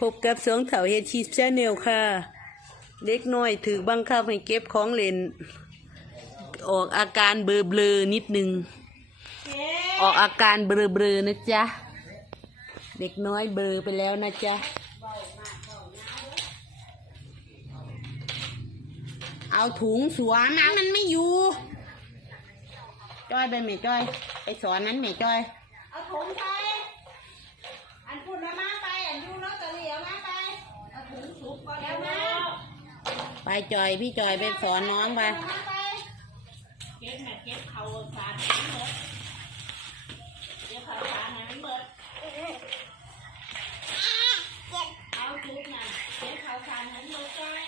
พบกับสองเถาเฮดชีสชาแนลค่ะ เด็กน้อยถือบังคับให้เก็บของเล่น ออกอาการเบลอเบลอนิดนึง ออกอาการเบลอเบลอนะจ๊ะ เด็กน้อยเบลอไปแล้วนะจ๊ะ เอาถุงสวมมันมันไม่อยู่ จ้อยไปแม่จ้อย ไปสอนนั้นแม่จ้อย เอาถุงไป อันพูดมามาไป อันดูลอตเตอรี่เอามาไป เอาถุงสุกก่อนแล้วมา ไปจอยพี่จอยไปสอนน้องไปเก็บแม่เก็บเขาสารให้หมดเก็บเขาสารให้หมดเอาทุกนะเก็บเขาสารให้หมดเลย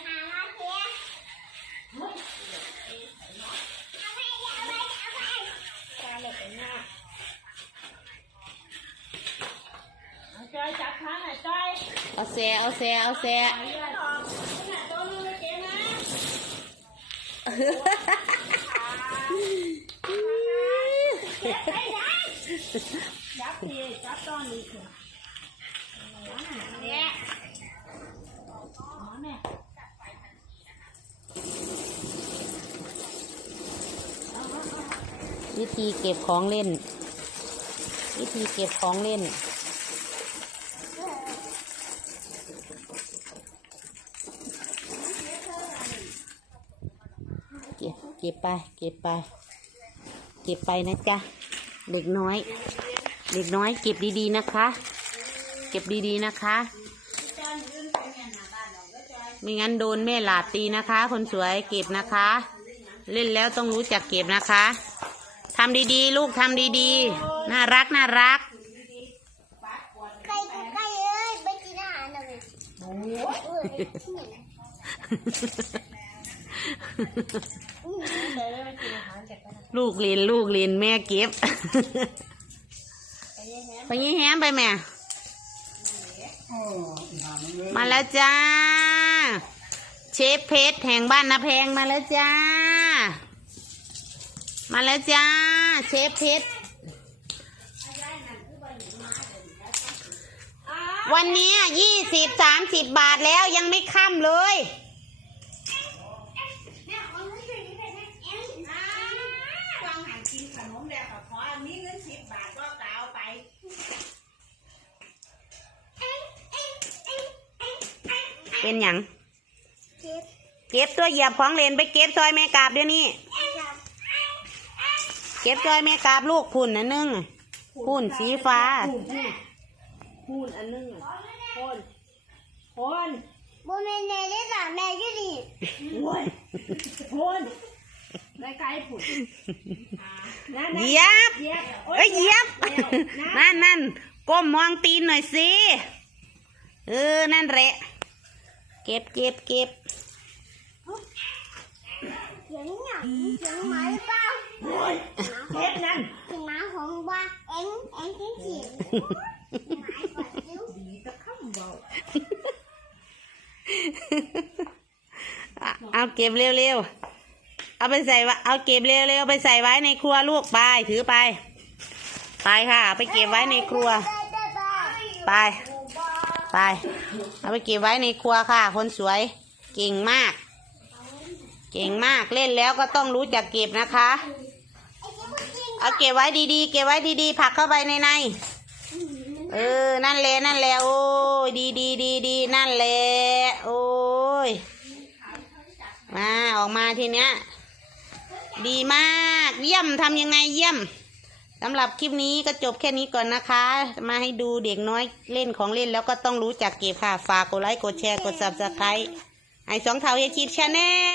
ตาเหล็กเป็นหน้าเอาจอยจับขาหน่อยจอยเอาแซเอาแซเอาแซ จับทีจับตอนนี้คือเนี่ยอ๋อเนี่ยวิธีเก็บของเล่น วิธีเก็บของเล่น เก็บไป เก็บไป เก็บไปนะจ๊ะ เด็กน้อย เด็กน้อย เก็บดีๆนะคะ เก็บดีๆนะคะ ไม่งั้นโดนแม่หลาดตีนะคะ คนสวยเก็บนะคะ เล่นแล้วต้องรู้จักเก็บนะคะทำดีๆ ลูกทำดีๆ น่ารักน่ารักใกล้ ใกล้เอ้ยไปกินอาหารหน่อยโอ้ยลูกเรียนลูกเรียนแม่เก็บไปยี่แฮมไปแม่ มาแล้วจ้า เชฟเพชรแห่งบ้านนาแพงมาแล้วจ้า มาแล้วจ้า เชฟเพชรวันนี้ยี่สิบสามสิบบาทแล้วยังไม่ค่ำเลย วางหันกินขนม แล้วก็ขอมีเงินสิบบาทก็กเอาไปเป็นหยังเจ็บเก็บตัวเหยียบของเล่นไปเก็บซอยแม่กาบเดี๋ยวนี้ จับเก็บซอยแม่กาบลูกพุ่นนะนึงพุ่นสีฟ้า พูดอันนึงอะคนคนโบแม่แน่ได้สามแม่ก็ดีโว้ยคนได้ไกลผุดนั่น เหยียบเหยียบเอ้ยเหยียบ นั่นนั่นก้มมองตีนหน่อยสิ เออ นั่นแหละ เก็บเก็บเก็บเสียงหยังเสียงหมาหรือเปล่าเฮ็ดนั่นเสียงหมาของว่าเอ็งเอ็งเสียงเสียงหมาก่อนจิ้วดีตะค่ำเบาเอาเอาเก็บเร็วๆ เอาไปใส่เอาเก็บเร็วๆไปใส่ไว้ในครัวลูกไปถือไป ไปค่ะไปเก็บไว้ในครัว ไป ไป เอาไปเก็บไว้ในครัวค่ะ คนสวยเก่งมาก เก่งมากเล่นแล้วก็ต้องรู้จักเก็บนะคะ เอาเก็บไว้ดีๆ เก็บไว้ดีๆผักเข้าไปในในเออ นั่นแหละ นั่นแหละ โอ้ย ดีดีดีดี นั่นแหละ โอ้ย มา ออกมาทีเนี้ย ดีมาก เยี่ยมทำยังไงเยี่ยมสำหรับคลิปนี้ก็จบแค่นี้ก่อนนะคะ มาให้ดูเด็กน้อยเล่นของเล่นแล้วก็ต้องรู้จักเก็บค่ะ ฝากกดไลค์ กดแชร์ กดซับสไครต์ไอ้สองเทาเฮชิปชาแนล